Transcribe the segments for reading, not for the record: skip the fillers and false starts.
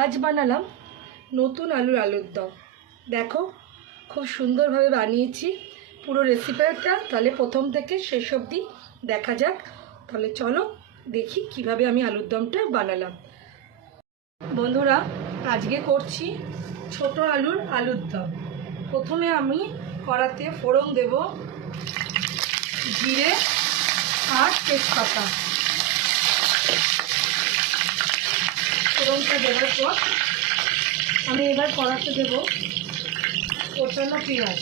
আজ বানালাম নতুন আলুর দম। দেখো খুব সুন্দরভাবে বানিয়েছি পুরো রেসিপিটা। তাহলে প্রথম থেকে শেষ অবধি দেখা যাক। তাহলে চলো দেখি কিভাবে আমি আলুর দমটা বানালাম। বন্ধুরা, আজকে করছি ছোট আলুর দম। প্রথমে আমি কড়াতে ফোড়ন দেব জিরে আর তেজপাতা। ফোড়নটা দেওয়ার পর আমি এবার কড়াতে দেব কোচানো পেঁয়াজ।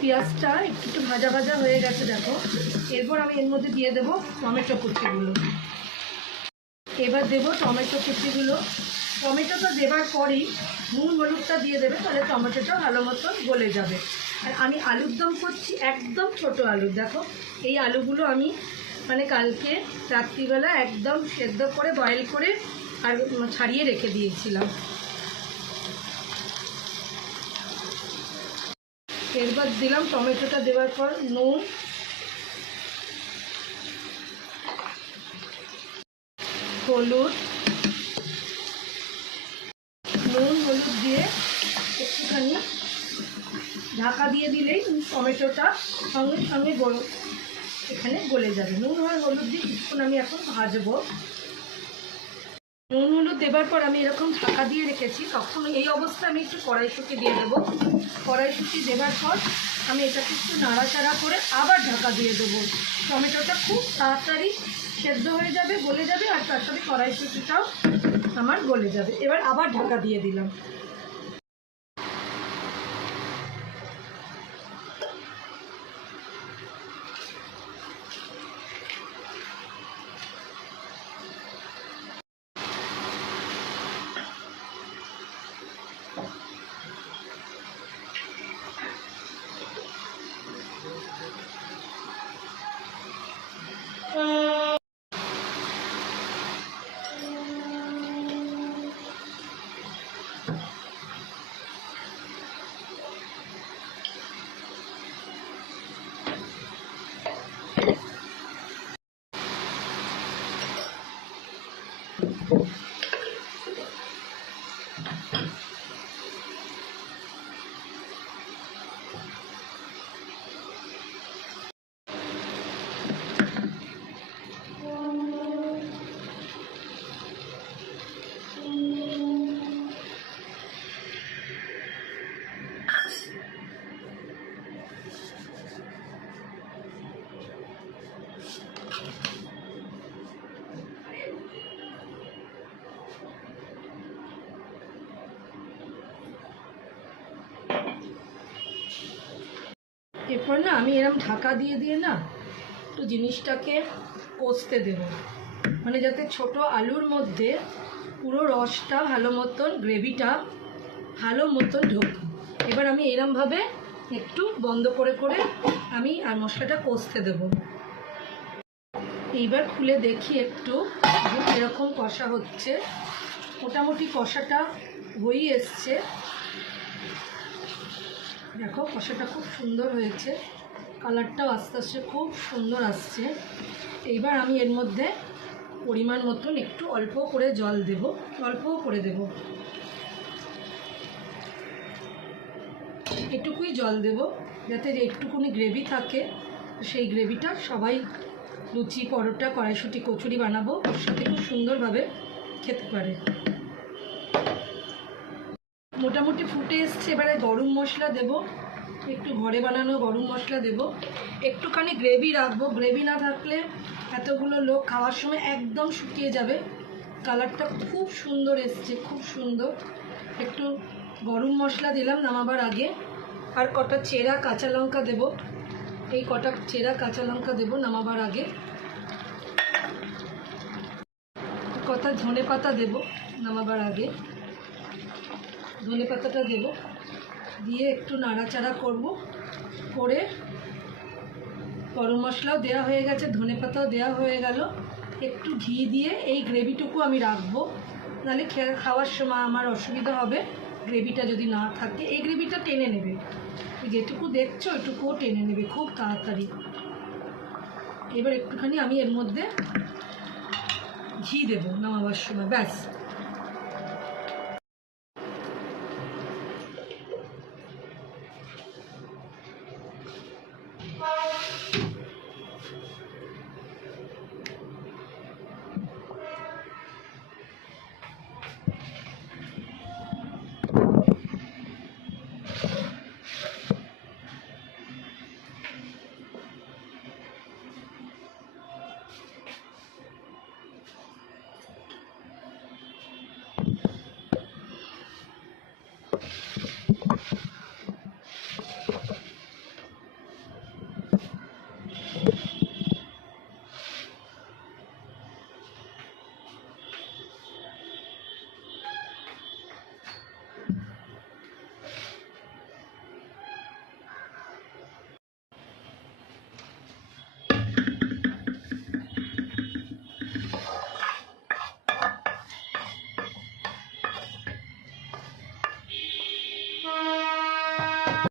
পেঁয়াজটা একটু ভাজা ভাজা হয়ে গেছে দেখো। এরপর আমি এর মধ্যে দিয়ে দেব টমেটো কুচিগুলো। এবার দেব টমেটো কুচিগুলো। টমেটোটা দেওয়ার পরেই নুন হলুদটা দিয়ে দেবে, তাহলে টমেটোটা ভালো মতন গলে যাবে। আর আমি আলুর দম করছি একদম ছোট আলু। দেখো এই আলুগুলো আমি কালকে রাত্রিবেলা একদম সেদ্ধ করে বয়েল করে আর ছাড়িয়ে রেখে দিয়েছিলাম। এরপর দিলাম টমেটোটা দেওয়ার পর নুন, হলুদ, দিয়ে একটুখানি ঢাকা দিয়ে দিলেই টমেটোটা সঙ্গে সঙ্গে এখানে গলে যাবে। নুন আর হলুদ দিয়ে কিছুক্ষণ আমি এখন ভাজবো। নুন হলুদ দেবার পর আমি এরকম ঢাকা দিয়ে রেখেছি। তখন এই অবস্থায় আমি একটু কড়াইশুঁটি দিয়ে দেবো। কড়াইশুঁটি দেবার পর আমি এটাকে একটু নাড়াচাড়া করে আবার ঢাকা দিয়ে দেবো। টমেটোটা খুব তাড়াতাড়ি সেদ্ধ হয়ে যাবে, গলে যাবে, আর তার সাথে কড়াইশুঁটিটাও আমার গলে যাবে। এবার আবার ঢাকা দিয়ে দিলাম। এরপর আমি এরকম ঢাকা দিয়ে একটু জিনিসটাকে কষতে দেব, যাতে ছোট আলুর মধ্যে পুরো রসটা ভালো মতন, গ্রেভিটা ভালো মতন ঢোকে। এবার আমি এরমভাবে একটু বন্ধ করে আমি আর মশলাটা কষতে দেব। এইবার খুলে দেখি একটু এরকম কষা হচ্ছে। মোটামুটি কষাটা হয়ে এসছে। দেখো কষাটা খুব সুন্দর হয়েছে, কালারটাও আস্তে আস্তে খুব সুন্দর আসছে। এইবার আমি এর মধ্যে পরিমাণ মতন একটু অল্প করে জল দেব, এটুকুই জল দেব, যাতে একটুকুনি গ্রেভি থাকে। সেই গ্রেভিটা সবাই লুচি, পরোটা, কড়াইশুঁটি, কচুরি বানাবো ওর সাথে খুব সুন্দরভাবে খেতে পারে। মোটামুটি ফুটে এসছে। এবারে গরম মশলা দেব, একটু ঘরে বানানো গরম মশলা দেব। একটুখানি গ্রেভি রাখবো, গ্রেভি না থাকলে এতগুলো লোক খাওয়ার সময় একদম শুকিয়ে যাবে। কালারটা খুব সুন্দর এসছে, খুব সুন্দর। একটু গরম মশলা দিলাম নামাবার আগে। আর কটা চেরা কাঁচা লঙ্কা দেব, এই কটা চেরা কাঁচা লঙ্কা দেব নামাবার আগে। কটা ধনে পাতা দেব নামাবার আগে, ধনে পাতাটা দেব, দিয়ে একটু নাড়াচাড়া করব। করে গরম মশলাও দেওয়া হয়ে গেছে, ধনে পাতাও দেওয়া হয়ে গেল। একটু ঘি দিয়ে এই গ্রেভিটুকু আমি রাখবো, নাহলে খাওয়ার সময় আমার অসুবিধা হবে। গ্রেভিটা যদি না থাকে, এই গ্রেভিটা টেনে নেবে, যেটুকু দেখছো ওইটুকুও টেনে নেবে খুব তাড়াতাড়ি। এবার একটুখানি আমি এর মধ্যে ঘি দেবো নামাবার সময়, ব্যাস।